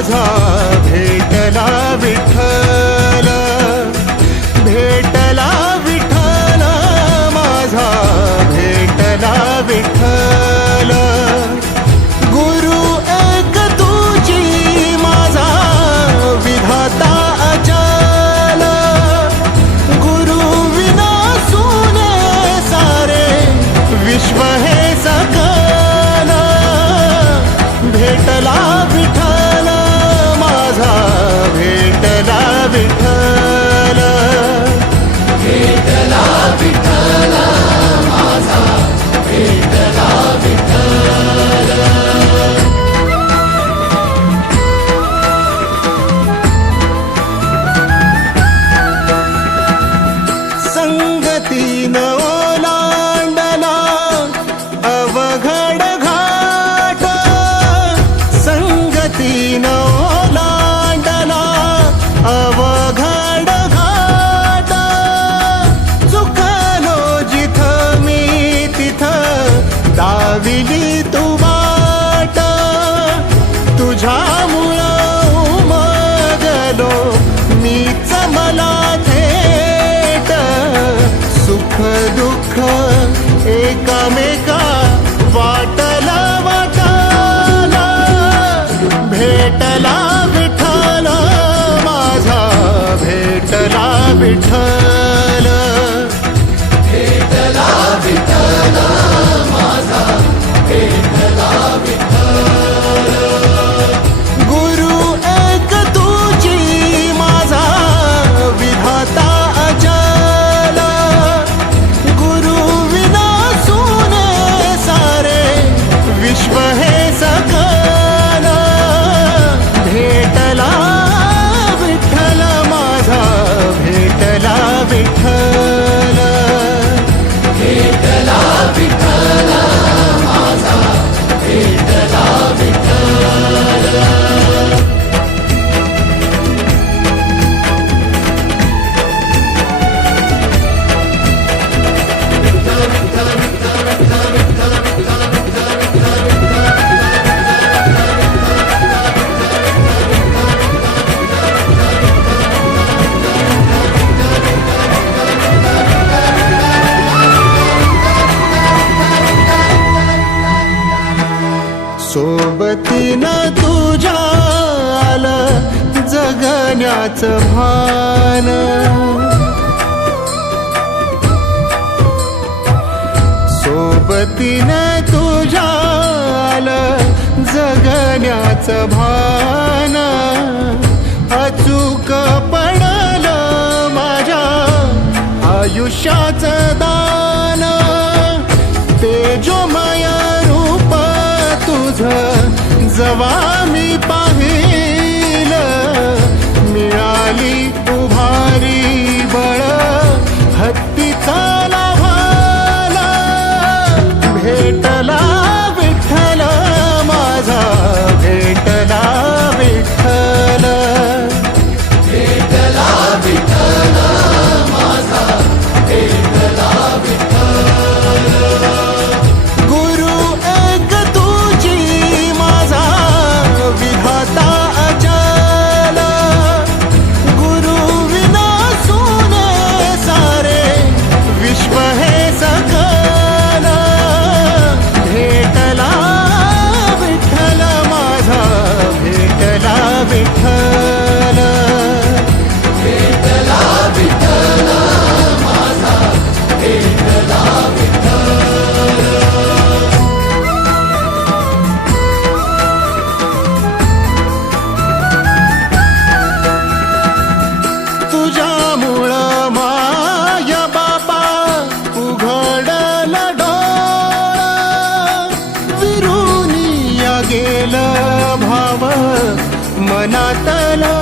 eyes are संगतीन ओलांडला अवघड घाट. संगतीन सुख दुःख एकमेका वाटला वाटाला भेटला विठ्ठला माझा भेटला विठ्ठल. सोबतीनं तुझ्या आलं जगण्याचं भान. सोबतीनं तुझ्या आलं जगण्याचं भान. अचूक पडलं माझ्या आयुष्याचं मनातला